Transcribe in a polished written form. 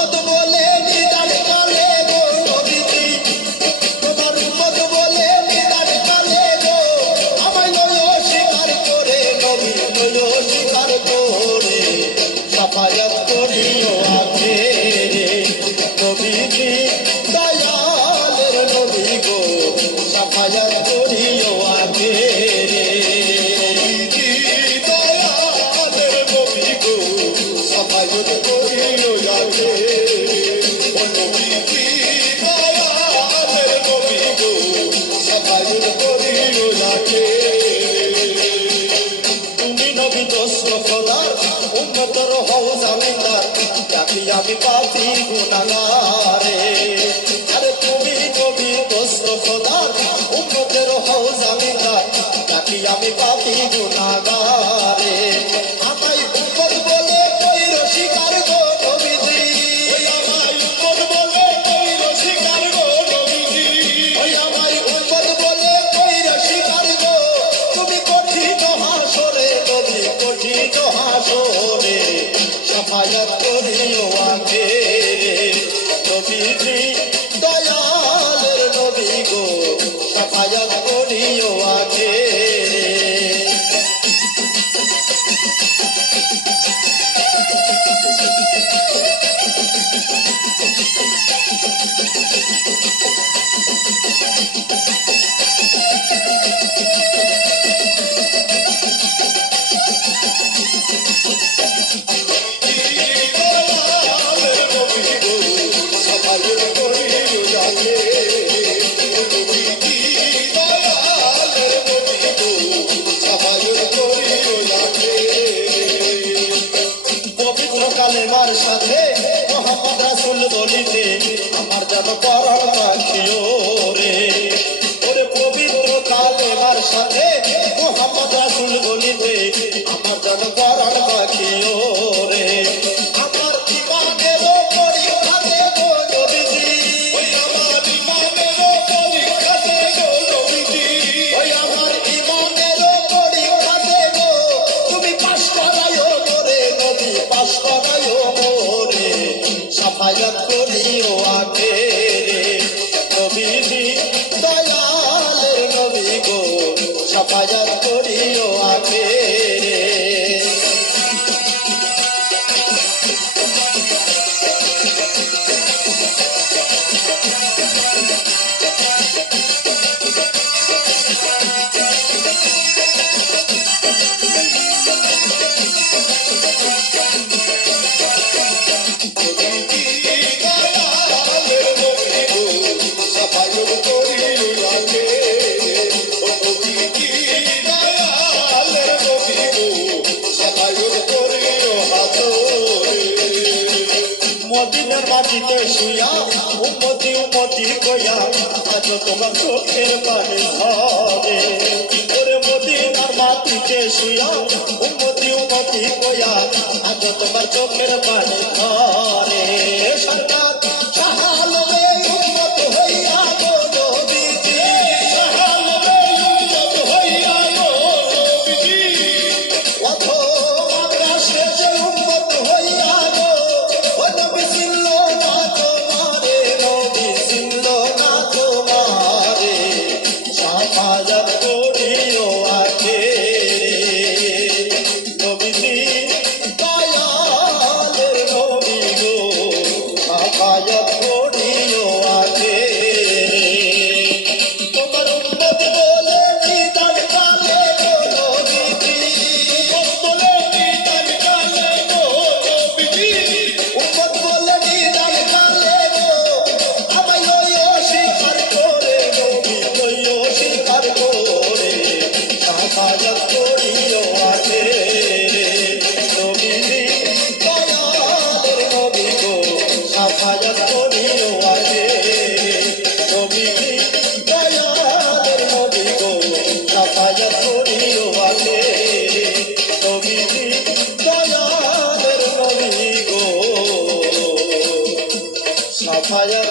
উম্মত বলে নিদান কালে গো নবীজি, তোমার উম্মত বলে নিদান কালে গো, আমায় লয় স্বীকার করে নবী, লয় স্বীকার করে সাফায়াত করিও আখেরে। নবীজি দয়ালের নবী গো, সাফায়াত করিও আখেরে। নবীজি দয়ালের নবী গো, সাফায়াত করিও আখেরে। ও নবীজি দয়ালের নবী গো, সাফায়াত করিও আখেরে। তুমি নবী দোস্ত খোদার, উম্মতের হও জামিনদার, ডাকি আমি পাপী গুনাহগারে। আরে তুমি নবী দোস্ত খোদার, উম্মতের হও জামিনদার, ডাকি আমি পাপী গুনাহগারে। আমায় উম্মত বলে কইরো স্বীকার গো নবীজি, আমায় উম্মত বলে কইরো স্বীকার গো নবীজি, আমায় উম্মত বলে কইরো স্বীকার গো। তুমি কঠিন হাসরে নবী, কঠিন হাসরে সাফায়াত করিও আখেরে। নবীজি দয়ালের নবী গো, সাফায়াত করিও আখেরে। কালেমার সাথে মোহাম্মদ রাসূল বলিতে আমার যেন পরাণ পাখিও রে। ওরে পবিত্র কালেমার সাথে মোহাম্মদ রাসূল বলিতে আমার যেন পরাণ পাখিও রে। আমার ইমানেরও পরীক্ষাতে গো নবীজি, ওই আমার ইমানেরও পরীক্ষাতে গো নবীজি, ওই আমার ইমানেরও পরীক্ষাতে গো, তুমি পাশ করায়ও করে নবী, পাশ করায়ও মোরে সাফায়াত করিও আখেরে। নবীজি দয়ালের নবী গো, সাফায়াত করিও আখেরে। মদিনার মাটিতে শুয়া উম্মতি উম্মতি কইয়া আজ তোমার চোখের পানি ঝরে। ওরে মদিনার মাটিতে শুয়া উম্মতি উম্মতি কইয়া আজ তোমার চোখের পানি ঝরে। সরকার সাহালবে উম্মত হইয়া গো নবীজি, সাহালবে উম্মত হইয়া গো নবীজি, অথবা শেষে উম্মত হইয়া গো। ও নবী চিনল না তোমারে, নবী চিনল না তোমারে, সাফায়াত করিও আখেরে। নবীজি দয়ালের নবী গো, সাফায়াত করিও আখেরে। তোমার উম্মত বলে নিদান কালে গো নবীজি, উম্মত বলে নিদান কালে গো নবীজি, উম্মত বলে নিদান কালে গো, আমায় লইও স্বীকার করে নবী, লইও স্বীকার করে সাফায়াত করিও আখেরে। নবীজি দয়ালের নবী গো, সাফায়াত করিও আখেরে। নবীজি দয়ালের নবী গো, সাফায়াত করিও আখেরে। নবীজি দয়ালের নবী গো, সাফায়াত